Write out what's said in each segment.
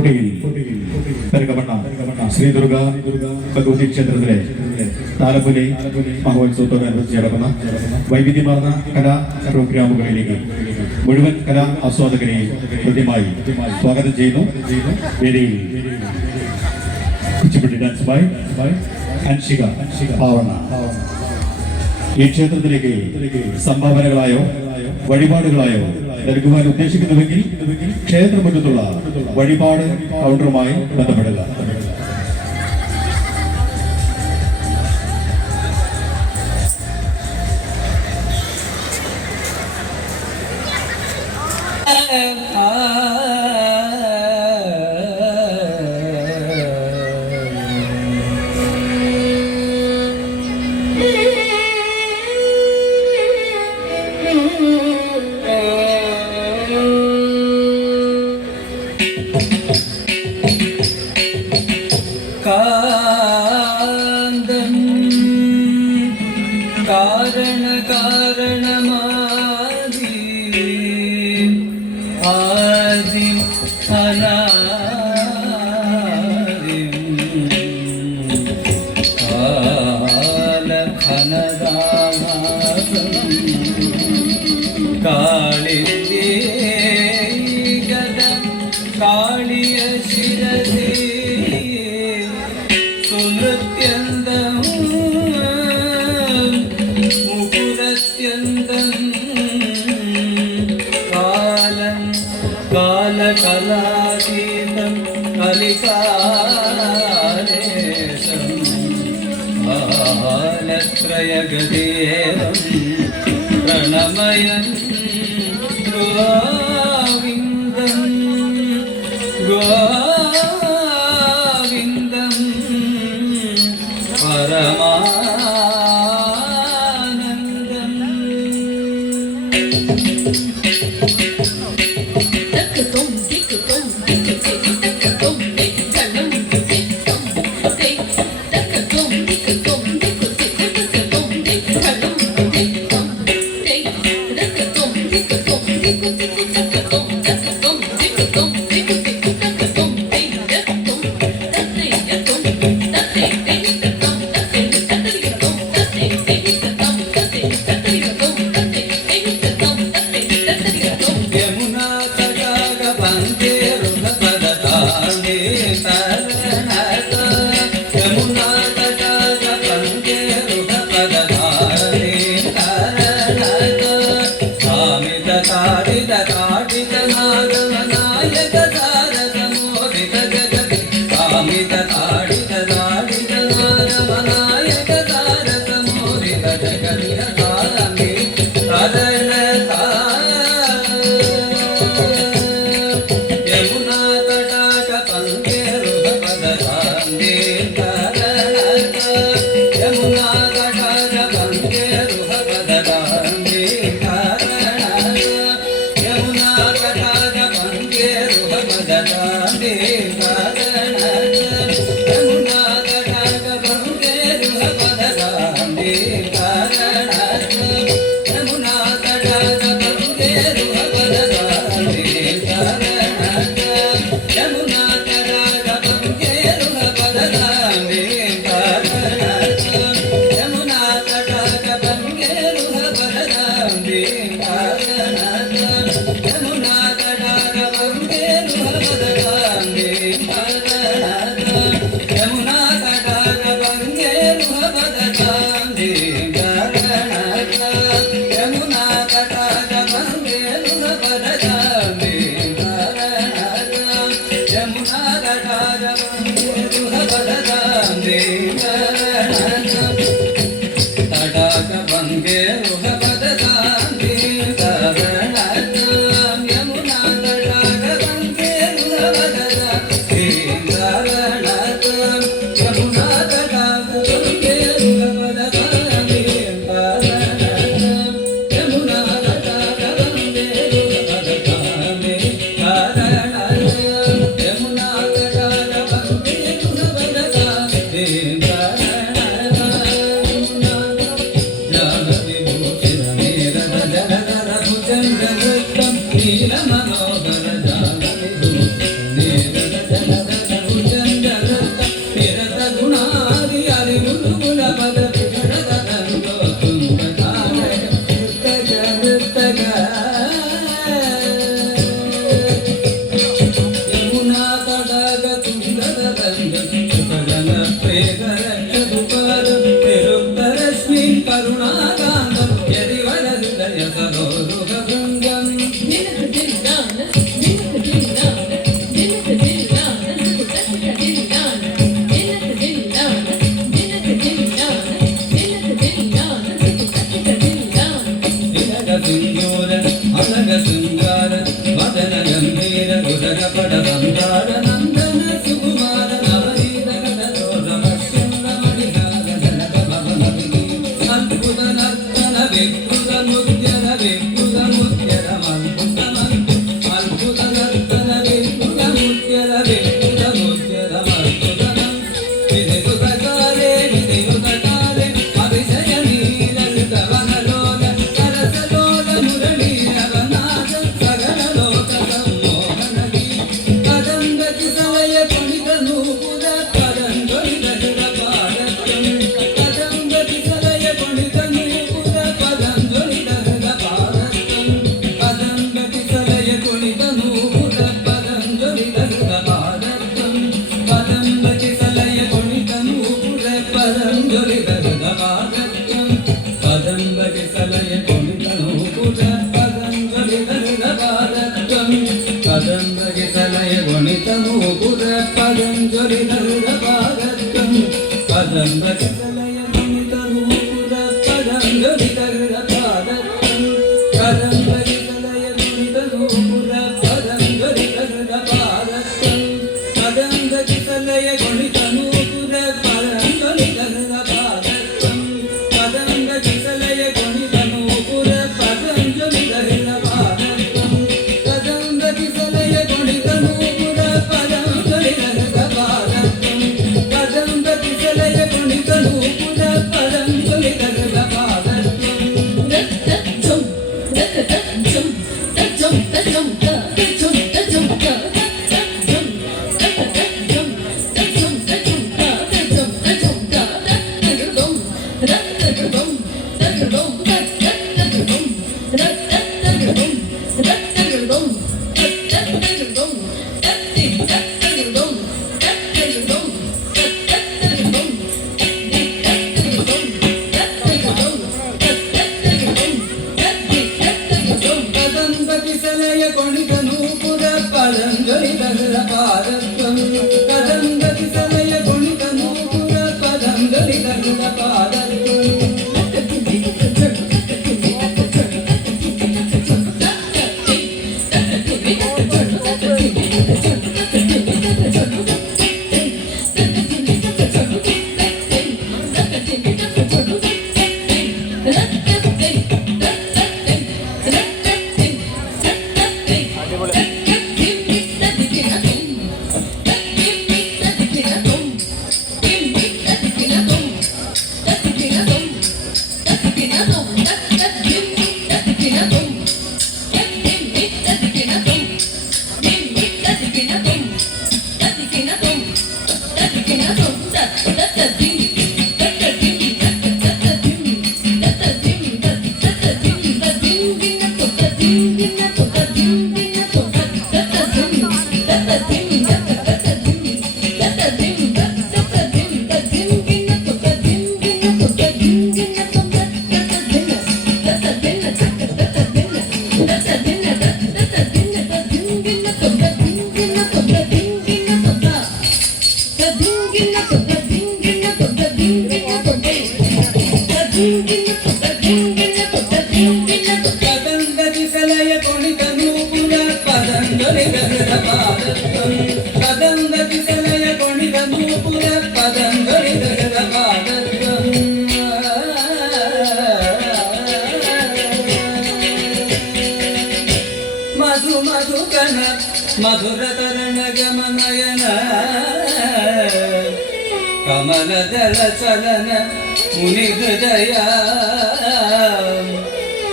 കോട്ടയിൽ പെരകമണ്ണ ശ്രീ ദുർഗ ഭഗവതി ക്ഷേത്രത്തിലെ താലപ്പൊലി മഹോത്സവത്തോടനുബന്ധിച്ച് നടക്കുന്ന വൈവിധ്യമാർന്ന കലാ പ്രോഗ്രാമുകളിലേക്ക് മുഴുവൻ കലാ ആസ്വാദകരെയും കൃത്യമായി സ്വാഗതം ചെയ്യുന്നു. വേദിയിൽ കുച്ചിപ്പുടി ഡാൻസ് ബൈ അൻഷിക പാവണ. ഈ ക്ഷേത്രത്തിലേക്ക് സംഭാവനകളായോ വഴിപാടുകളായോ നൽകുവാൻ ഉദ്ദേശിക്കുന്നുവെങ്കിൽ ക്ഷേത്രമുറ്റത്തുള്ള വഴിപാട് കൗണ്ടറുമായി ബന്ധപ്പെടുക. കാരണമാതി ആദി അനാദി കാലഘനദാനാസം കാളിയേ ഗദ കാളിയ ശിരസി സുനൃത്യന്തം കാലകലാതീതം കലികാലേശം കാലത്രയഗതീയം പ്രണമയൻ ഗോവിന്ദം ഗോവിന്ദം പരമാനന്ദം. Jam ಯಮುನಾ ತಡಗ ತುಂಗದ ಬಂದ ಸುಖಜನ ಪ್ರೇಮ ರಕ್ಷದುಪಾದ ನಿರುಕ್ತರಶ್ಮಿ ಕರುಣಾಕಾಂತ ಯದಿವರ ಹೃದಯ ಸರೋರುಗ ಭೃಂಗಂ ಸಿಂಧೂರ ಅನಗ ಶೃಂಗಾರ ಮದನ ಗಂಭೀರ ಉದರ ಪಡ ಸಂಧಾರ ನಂದನ ಸುಕುಮಾರ ನವನೀತ ಗಣರೋಧ ಪಶ್ಯಂದ ಮಣಿಗಾರ ಜನಕ ಭವನ ಅದ್ಭುತ ನರ್ತನ ವಿಕೃತ ಮುದ್ಯರ ಅದ್ಭುತ ನರ್ತನ ವಿಕೃತ ಮುದ್ಯರ ವಿಧಿಸುತ ಕಾಲೇ ಅಭಿಷಯ ನೀಲಲಿತ ವನಲೋಲ ಸರಸಲೋಲ ಮುರಳೀರವನಾದ ಸಗಲ ಲೋಕ ಸಂಮೋಹನದಿ ಕದಂಬ ಕಿಸಲಯ ಕುಣಿತ ನೂಪುರ ಪದಂದೊಲಿದ ಪಾದತ್ವಂ ಕದಂಬ ಕಿಸಲಯ ಕುಣಿತ ನೂಪುರ ಪದಂದೊಲಿದ ಪಾದತ್ವಂ ಕದಂಬ ಕಿಸಲಯ ಕುಣಿತ ನೂಪುರ ಪದಂದೊಲಿದ ಪಾದತ್ವಂ ಕದಂಬ ಕಿಸಲಯ ಕುಣಿತ ನೂಪುರ ಪದಂದೊಲಿದ ಪಾದತ್ವಂ ಕದಂಬ ಕಿಸಲಯ ಕುಣಿತ ನೂಪುರ ಪದಂದೊಲಿದ ಪಾದತ್ವಂ ಕದಂಬ ಕಿಸಲಯ ಕುಣಿತ ನೂಪುರ ಪದಂದೊಲಿದ ಪಾದತ್ವಂ ಕದಂಬ ಕಿಸಲಯ ಕುಣಿತ ನೂಪುರ ಪದಂದೊಲಿದ ಪಾದತ್ವಂ ಕದಂಬ ಕಿಸಲಯ ಕುಣಿತ ನೂಪುರ ಪದಂದೊಲಿದ ಪಾದತ್ವಂ ಕದಂಬ ಕಿಸಲಯ ಕುಣಿತ ನೂಪುರ ಪದಂದೊಲಿದ ಪಾದತ್ವಂ ಕದಂಬ ಕಿಸಲಯ ಕುಣಿತ ನೂಪುರ ಪದಂದೊಲಿದ ಪಾದತ್ವಂ ಕದಂಬ ಕಿಸಲಯ ಕುಣಿತ ನೂಪುರ ಪದಂದೊಲಿದ ಪಾದತ್ವಂ ಕದಂಬ ಕಿಸಲಯ ಕುಣಿತ ನೂಪುರ ಪದಂದೊಲಿದ ಪಾದತ್ವಂ ಕದಂಬ ಕಿಸಲಯ ಕುಣಿತ ನೂಪುರ ಪದಂದೊಲಿದ ಪಾದತ್ವಂ ಕದಂಬ ಕಿಸಲಯ ಕುಣಿತ ನೂಪುರ ಪದಂದೊಲಿದ ಪಾದತ್ವಂ ಕದಂಬ ಕಿಸಲಯ ಕುಣಿತ ನೂಪುರ ಪದಂದೊಲಿದ ಪಾದತ್ವಂ ಕದಂಬ ಕಿಸಲಯ ಕುಣಿತ ನೂಪುರ ಪದಂದೊಲಿದ ಪಾದತ್ವಂ ಮಧು ಮಧುಕನ ಮಧುರ ತರಣ ಗಮನಯನ ಕಮಲ ದಳ ಚಲನ ಮುನಿ ಹೃದಯ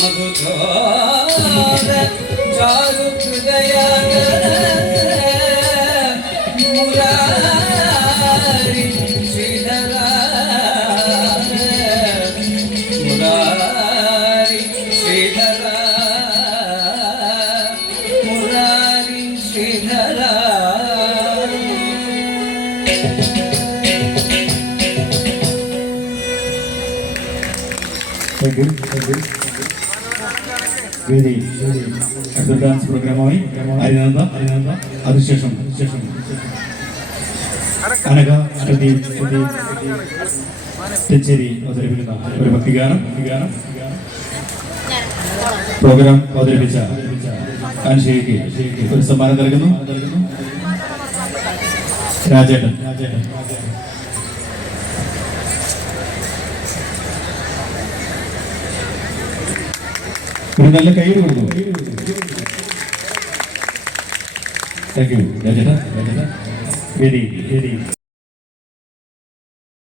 ಮಧುಚೋರ ಚಾರು ಹೃದಯ ಮುರಾರಿ ಶ್ರೀಧರ ಮುರಾರಿ ಶ್ರೀಧರ വേദി അടുത്ത ഡാൻസ് പ്രോഗ്രാമായി അരിനന്ദ അതിനുശേഷം അനഘ തെച്ചേരി അവതരിപ്പിക്കുന്ന ഒരു ഭക്തിഗാനം പ്രോഗ്രാം അവതരിപ്പിച്ച അൻഷയ്ക്ക് ഒരു സമ്മാനം നൽകുന്നു. രാജേട്ടൻ ഒരു നല്ല കൈ കൊടുക്കും. താങ്ക് യു രാജേട്ടൻ. വേദി